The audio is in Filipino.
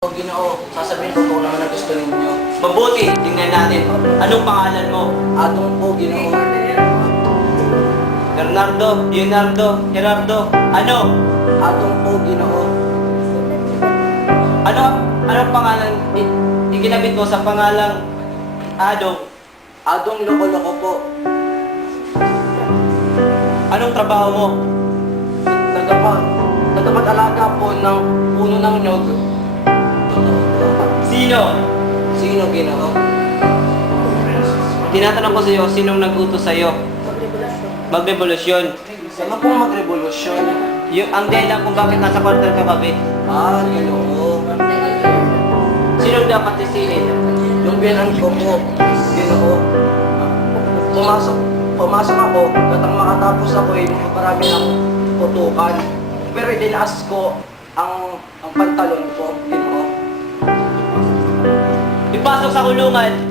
O Ginoo, sasabihin ko kung naman ang gusto ninyo. Mabuti, tingnan natin. Anong pangalan mo? Atong po, Ginoo. Bernardo, Leonardo, Gerardo. Ano? Atong po, Ginoo. Anong pangalan iginabit mo sa pangalang Adong? Adong loko-loko po. Anong trabaho mo? Tagapag-alaga po ng puno ng nyog. Sino? Sino, Ginoo? Tinatanong ko sa iyo, sinong nag-utos sa iyo? Magrevolusyon. Saan pong magrevolusyon? Ang dahilan kung bakit nasa kwartel ka kami. Ginoo. Sinong dapat isinin? Yung biyanan ko po, Ginoo. Pumasok ako, katang makatapos ako marami ng putukan. Pero itinaas ko ang pantalon ko, Ginoo. Ipasok sa kulungan.